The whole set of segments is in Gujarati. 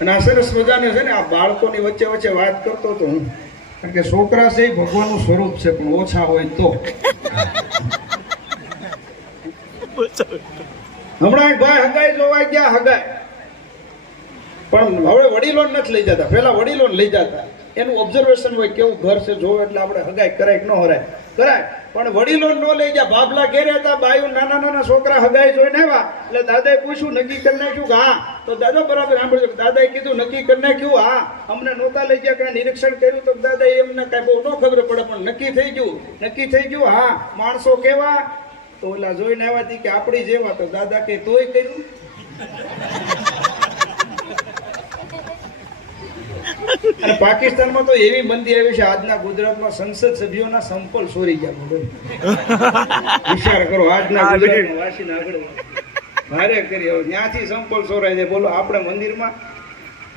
અને આ સરસ મજાને છે ને આ બાળકોની વચ્ચે વચ્ચે વાત કરતો હતો હું, કારણ કે છોકરા છે એ ભગવાનનું સ્વરૂપ છે, પણ ઓછા હોય તો. હમણાં એક ભાઈ હગાઈ જોવા ગયા, હગાઈ પણ હવે વડીલો નથી લઈ જતા, પેલા વડીલો લઈ જતા. એનું ઓબ્ઝર્વેશન હોય કેવું ઘર છે જોવે એટલે આપણે હગાઈ કરાય કે ન હરાય, કરાય. પણ વડીલો ન લઈ ગયા. બાબલા ઘેરે હતા, બાયું નાના નાના છોકરા હગાઈ જોઈને આવ્યા એટલે દાદાએ પૂછ્યું નક્કી કરી નાખ્યું કે હા? તો દાદા બરાબર સાંભળજો. દાદાએ કીધું નક્કી કરી નાખ્યું? હા. અમને નહોતા લઈ ગયા, કઈ નિરીક્ષણ કર્યું? તો દાદા એમને કઈ બહુ ન ખબર પડે, પણ નક્કી થઈ ગયું. નક્કી થઈ ગયું? હા. માણસો કેવા? તો ઓલા જોઈને આવ્યા હતી કે આપણી જેવા. તો દાદા કે તોય કર્યું? અને પાકિસ્તાનમાં તો એવી મંદી આવી છે, આજના ગુજરાતમાં સંસદ સભ્યોના સંપલ ચોરી ગયા. વિચાર કરો, આજના ગુજરાતમાં વાસીને આગળ ભારે કરી હવે ત્યાંથી સંપલ ચોરાય છે. બોલો, આપણે મંદિરમાં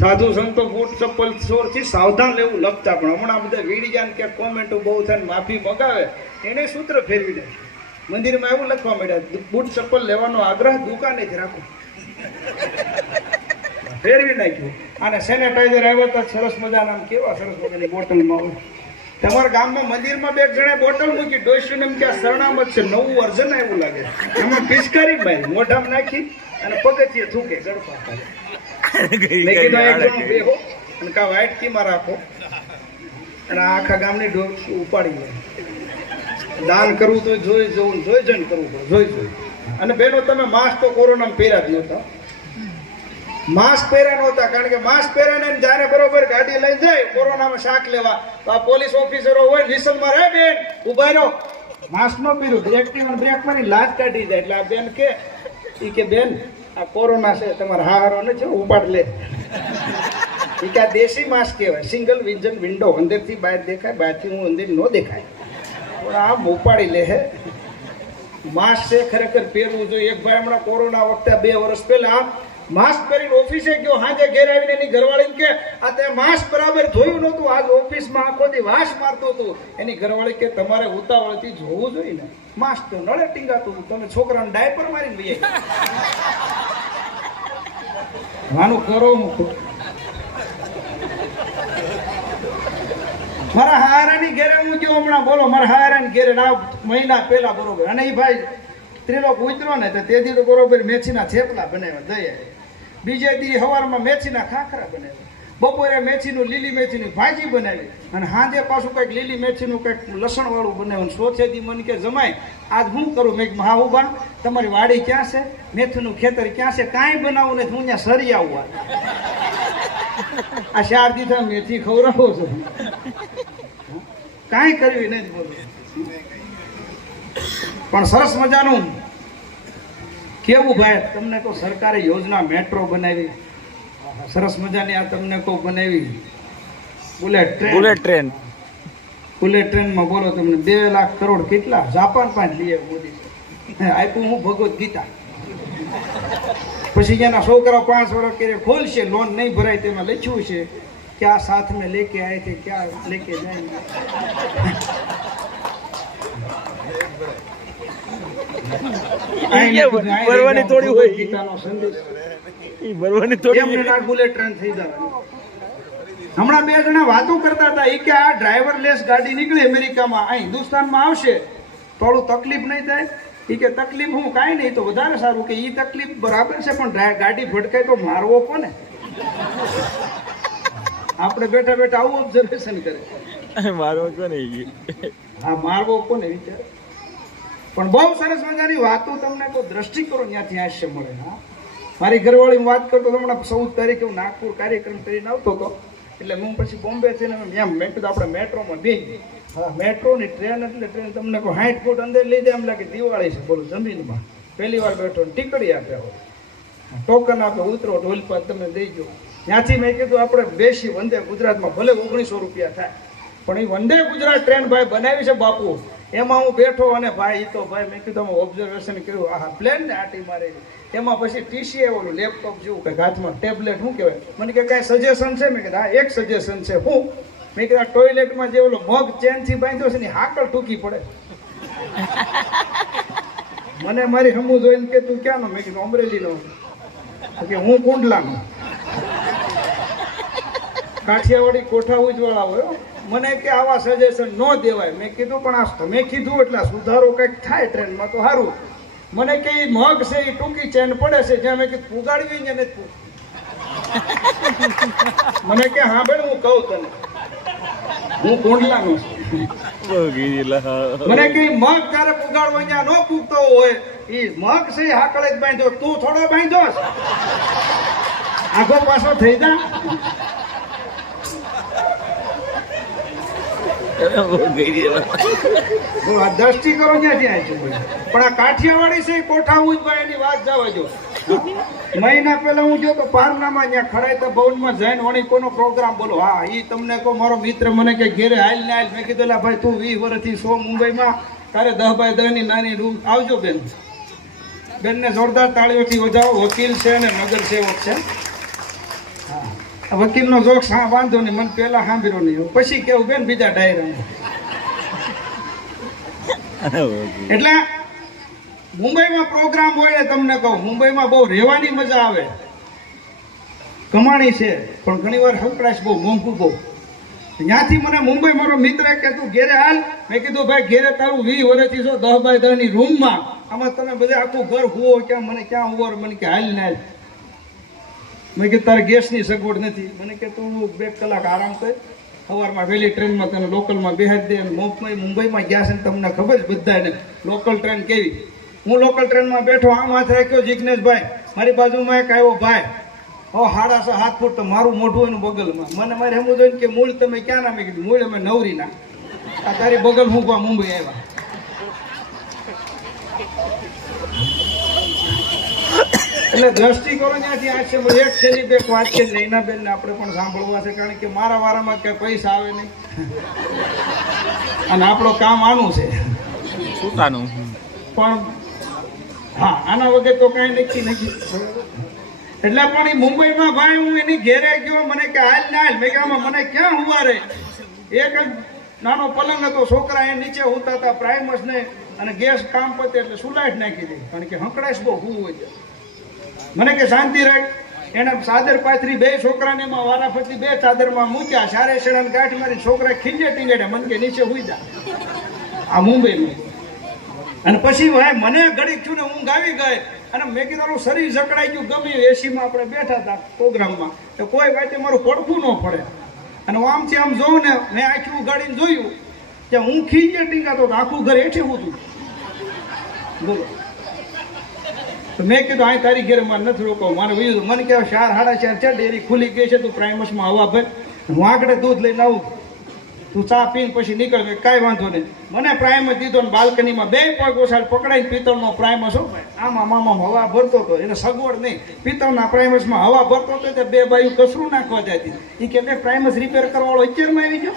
સાધુ સંતો બૂટ ચપ્પલ ચોરથી સાવધાન લેવું લખતા, પણ હમણાં બધા વીડિયા ને કે કોમેન્ટો બહુ થાય માફી મગાવે એને સૂત્ર ફેરવી દે. મંદિરમાં એવું લખવા માંડ્યા, બૂટ ચપ્પલ લેવાનો આગ્રહ દુકાને જ રાખો. ફેરવી નાખ્યું. અને સેનેટાઈઝર આવ્યો તો સરસ મજાના, કેવા સરસ મજાની બોટલમાં હોય. તમારા ગામમાં મંદિરમાં બે જણે બોટલ મૂકી, ડોસ્યું એમ કે આ સરનામત છે, નવું વર્ઝન એવું લાગે. એમાં પિચકારી મારી મોઢામાં નાખી અને પગથિયે થૂકે ગડપા કરે. મેં કીધું એક જણો બેહો અને કા વાઈટ કીમાં રાખો અને આખા ગામની ડોસ ઉપાડી લે. દાન કરવું તો જોઈ જોઈને કરવું પડે, જોઈ. અને બેનો તમે માસ્ક તો કોરોનામાં પહેર્યા જ નહોતા. માસ્ક પહેર્યા નહોતા, કારણ કે માસ્ક પહેર્યા ને જ્યારે બરોબર ગાડી લઈ જાય કોરોનામાં શાક લેવા, તો આ પોલીસ ઓફિસરો હોય વિસલમાં, રે બેન ઉભા રહો, માસ્ક નો પહેર્યું, એક્ટિવ બ્રેક મારી લાજ કાઢી જાય. એટલે આ બેન કે બેન આ કોરોના છે, તમારે હારો નથી ઉપાડ લે. એ કે આ દેશી માસ્ક કહેવાય, સિંગલ વિઝન વિન્ડો, અંદરથી બહાર દેખાય, બહારથી હું અંદર ન દેખાય. પણ આમ ઉપાડી લે હે. માસ્ક છે ખરેખર પહેરવું જોઈએ. એક ભાઈ હમણાં કોરોના વખતે 2 વર્ષ પહેલા માસ્ક પહેરીને ઓફિસે ગયો, હાજે ઘેર આવીને એની ઘરવાળીને કે આ તે માસ્ક બરાબર ધોયું નહોતું, આજ ઓફિસમાં આખો દી વાસ મારતું હતું. એની ઘરવાળી કે તમારે ઉતાવળથી જોવું જોઈએ ને, માસ્ક તો નળે ટીંગાતું, તમે છોકરાને ડાયપર મારીને લઈ વાનું કરો. મારા હારાની ઘેરે હું ગયો હમણાં, બોલો, મારા હારાની ઘેરે મહિના પહેલા બરોબર. અને એ ભાઈ ત્રિલોક ઉતરો ને તો તે દી તો બરોબર મેથીના થેપલા બનાવ્યા દઈએ, બીજે દી સવારમાં મેથીના ખાખરા બનાવ્યા, બપોરે મેથીનું લીલી મેથીની ભાજી બનાવી, અને સાંજે પાછું કંઈક લીલી મેથીનું કંઈક લસણવાળું બનાવ્યું. ચોથે દી મને કે જમાય આજ શું કરું? મેં હા ઉભા, તમારી વાડી ક્યાં છે, મેથીનું ખેતર ક્યાં છે? કાંઈ બનાવું નથી, હું ત્યાં સરી આવવા. આ 4 દી મેથી ખવડાવો છો, કાંઈ કરવી નથી બોલો. પણ સરસ મજાનું કેવું ભાઈ, તમને તો સરકારે યોજના મેટ્રો બનાવી, સરસ મજાની આ તમને કહું બનાવી બુલેટ ટ્રેનમાં બોલો તમને 2 લાખ કરોડ કેટલા જાપાન પાંચ લઈએ મોદી આપ્યું. હું ભગવદ્ ગીતા. પછી એના છોકરાઓ 5 વર્ષ કરે ખોલશે, લોન નહીં ભરાય તેમાં લખ્યું છે ક્યાં સાથ મેં લેકે આયે થે ક્યાં લેકે જાયેંગે. ભરવાની થોડી હોય ગીતાનો સંદેશ ભરવાની થોડી એમને ના બુલેટ ટ્રેન થઈ જવાની. હમણાં 2 જણા વાતો કરતા હતા, એ કે આ ડ્રાઈવરલેસ ગાડી નીકળે અમેરિકામાં, આ હિન્દુસ્તાનમાં આવશે થોડું તકલીફ નહીં થાય. એ કે તકલીફ હું કાંઈ નહીં, તો વધારે સારું. કે એ તકલીફ બરાબર છે, પણ ગાડી ભટકાય તો મારવો કોને? આપણે બેઠા બેઠા આવું ઓબ્ઝર્વેશન કરે, મારવો કોને? હા, મારવો કોને વિચાર. પણ બહુ સરસ મજાની વાતો તમને કોઈ દ્રષ્ટિ કરો ત્યાંથી હાસ્ય મળે. હા, મારી ઘરવાળી વાત કરતો હતો, હમણાં 14 તારીખે હું નાગપુર કાર્યક્રમ કરીને આવતો હતો, એટલે હું પછી બોમ્બે થઈને મેં કીધું આપણે મેટ્રોમાં બેસી. હા, મેટ્રોની ટ્રેન એટલે ટ્રેન તમને કોઈ 60 ફૂટ અંદર લઈ જાય એમ લાગે દિવાળી છે બોલો. જમીનમાં પહેલી વાર બેઠો, ટીકડી આપે, ટોકન આપે, ઉતરો ઢોલ પર તમે દઈ ગયો. ત્યાંથી મેં કીધું આપણે બેસી વંદે ગુજરાતમાં, ભલે 1900 રૂપિયા થાય, પણ એ વંદે ગુજરાત ટ્રેન ભાઈ બનાવી છે બાપુ. એમાં હું બેઠો અને ભાઈ તો ભાઈ મેં કીધું અમે ઓબ્ઝર્વેશન કર્યું, આ પ્લેન ને આટી મારેલી. એમાં પછી ટીસી ઓલું લેપટોપ જેવું કંઈક હાથમાં ટેબ્લેટ, શું કહેવાય? મને કે કાંઈ સજેશન છે? મેં કીધું હા, એક સજેશન છે. હું મેં કીધું ટોયલેટમાં જે ઓલો મગ ચેનથી બાંધ્યો છે ને હાકલ ટૂંકી પડે. મને મારી હમું જોઈને કે તું ક્યાંનો? મેં કીધું અમરેલીનો. કે હું કુંડલાનો. કાઠિયાવાડી કોઠા ઉજવાળા હોય હો. મને કે આવા સજેશન ન દેવાય. મેં કીધું પણ આ તમે કીધું એટલે સુધારો કંઈક થાય ટ્રેનમાં તો સારું. મને કે ઈ મગ છે એ ટૂંકી ચેન પડે છે જ્યાં મેં કીધું પુગાડવી ને નથી પૂછ. મને કે હા બેન હું કહું તને હું કુંડલાનો છું. મને કે મગ તારે પુગાડવો ત્યાં ન પૂગતો હોય એ મગ છે એ હાકળે જ બાંધ્યો તું થોડો બાંધ્યો છે. આગો પાછો થઈ જા. આ દ્રષ્ટિ કરો ક્યાંથી આવી છે પણ આ કાઠિયાવાડી છે એ કોઠા ઉજવાય એની વાત જવા જો. મહિના પહેલા હું જો તો પારનામાં ત્યાં ખડાઈતા ભવનમાં જઈને વણી કોનો પ્રોગ્રામ બોલો. હા ઈ તમને કહો મારો મિત્ર મને કે ઘેરે હાલ ને હાલ. મેં કીધું ભાઈ તું 20 વર્ષથી છો મુંબઈમાં તારે 10 બાય 10 ની નાની રૂમ આવજો બેન. બેનને જોરદાર તાળીઓથી વધાવો. વકીલ છે ને નગર સેવક છે. હા વકીલનો જોક વાંધો નહીં મને પહેલા સાંભળ્યો નહીં પછી કેવું બેન બીજા ડાયરા. એટલે મુંબઈમાં પ્રોગ્રામ હોય ને તમને કહું મુંબઈમાં બહુ રહેવાની મજા આવે. કમાણી છે પણ ઘણી વાર હકડાશ બહુ મોંઘું બહુ. ત્યાંથી મને મુંબઈ મારો મિત્ર કે તું ઘેરે હાલ. મેં કીધું ભાઈ ઘેરે તારું 20 વર્ષથી છો 10 બાય 10 ની રૂમમાં આમાં તમે બધા આખું ઘર હુવો ક્યાં મને ક્યાં ઉભો મને કે હાલ ને હાલ. મેં કીધું તારે ગેસની સગવડ નથી. મને કે તું 2 કલાક આરામ કર સવારમાં વહેલી ટ્રેનમાં તને લોકલમાં બેહાડી દે. મુંબઈમાં ગયા છે ને તમને ખબર જ બધાને લોકલ ટ્રેન કેવી. હું લોકલ ટ્રેનમાં બેઠો આમ હાથ રાખ્યો જિજ્ઞેશભાઈ મારી બાજુમાં એક આવ્યો ભાઈ 7.5 ફૂટ તો મારું મોઢું એનું બગલમાં. મને મારે એમ જોઈને કે મૂળ તમે ક્યાં ના? મેં કીધું મૂળ અમે નવરીના. આ તારી બગલ હું પા મુંબઈ આવ્યા. એટલે દ્રષ્ટિ કરો ત્યાંથી આ છે એક છેલ્લી બે વાત છે નૈના બેન ને આપણે પણ સાંભળવા છે કારણ કે મારા વારામાં કઈ પૈસા આવે નહીં અને આપણો કામ આનું છે સુતાનું પણ હા આના વગર તો કઈ નક્કી નથી. એટલે પણ એ મુંબઈમાં ભાઈ હું એની ઘેરે ગયો મને કે હાલ ને હાલ. મેં કે આમાં મને ક્યાં ઉભા રહે. એક નાનો પલંગ હતો છોકરા એ નીચે હોતા હતા પ્રાઇમસ ને અને ગેસ કામ પતે એટલે સુલાઈટ નાખી દે કારણ કે હંકડાશ બહુ હું હોય. મને કે શાંતિ રાખ. એને ચાદર પાથરી 2 છોકરાને એમાં વારાફરતી 2 ચાદરમાં મૂક્યા. સારે શેડાને ગાંઠ મારી છોકરા ખીંજે ટીંગેડે મને કે નીચે હુઈ જા. આ મુંબઈમાં. અને પછી ભાઈ મને ઘડીક છું ને ઊંઘ આવી ગઈ અને મેં કીધું શરીર જકડાઈ ગયું ગમ્યું. એસીમાં આપણે બેઠા હતા પ્રોગ્રામમાં તો કોઈ વાતે મારું પડખું ન પડે અને હું આમથી આમ જોઉં ને મેં આખી ઉગાડીને જોયું કે હું ખીંજે ટીંગાતો આખું ઘર હેઠે હતું. બોલો તો મેં કીધું અહીં તારી ઘેર મારે નથી રોકાવ મારે વયું. મને કહેવાય 4 સાડા 4 છે ડેરી ખુલ્લી ગઈ છે તું પ્રાઇમસમાં હવા ભર હું આગળ દૂધ લઈને આવું તું ચા પીને પછી નીકળ. કાંઈ વાંધો નહીં. મને પ્રાઇમસ દીધો ને બાલ્કનીમાં 2 પગ ઓછાડ પકડાઈને પિત્તળનો પ્રાઇમસ હો આમાં મામા હવા ભરતો હતો. એને સગવડ નહીં. પિત્તળના પ્રાઇમસમાં હવા ભરતો હતો તો 2 બાયું કસરું નાખવા જતી. એ કે પ્રાઇમસ રિપેર કરવાવાળો અત્યારમાં આવી ગયો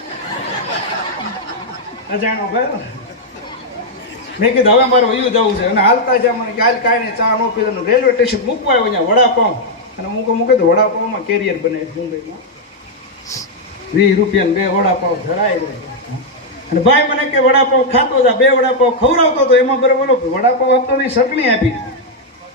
અજાણો ભાઈ. મેં કીધું હવે મારે વયું જવું છે અને હાલતા જ્યાં મને હાલ કાંઈ નહીં ચા નો પીધું. રેલવે સ્ટેશન મૂકવા આવ્યો ત્યાં વડાપાઉં અને હું મૂકે તો વડાપાઉંમાં કેરિયર બને મુંબઈમાં 20 રૂપિયા 2 વડાપાઉં ધરાય રહે. અને ભાઈ મને કે વડાપાઉં ખાતો જા. 2 વડાપાઉં ખવડાવતો હતો એમાં બરોબર વડાપાઉં આપતો નહીં ચટણી આપી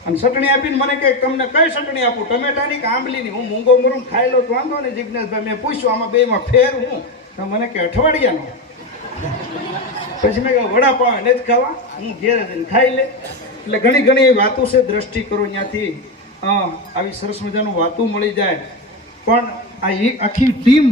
અને ચટણી આપીને મને કે તમને કઈ ચટણી આપું ટમેટાની કે આંબલીની? હું મૂંગો મરું ખાઈ લો તો વાંધો ને જિજ્ઞેશભાઈ. મેં પૂછ્યું આમાં બેમાં ફેર હું તો મને કે અઠવાડિયાનો. પછી મેં કહ્યું વડાપાઉં નથી ખાવા હું ઘેર જઈને ખાઈ લે. એટલે ઘણી ઘણી વાતો છે. દ્રષ્ટિ કરો ત્યાંથી આવી સરસ મજાનું વાતું મળી જાય. પણ આ આખી ટીમ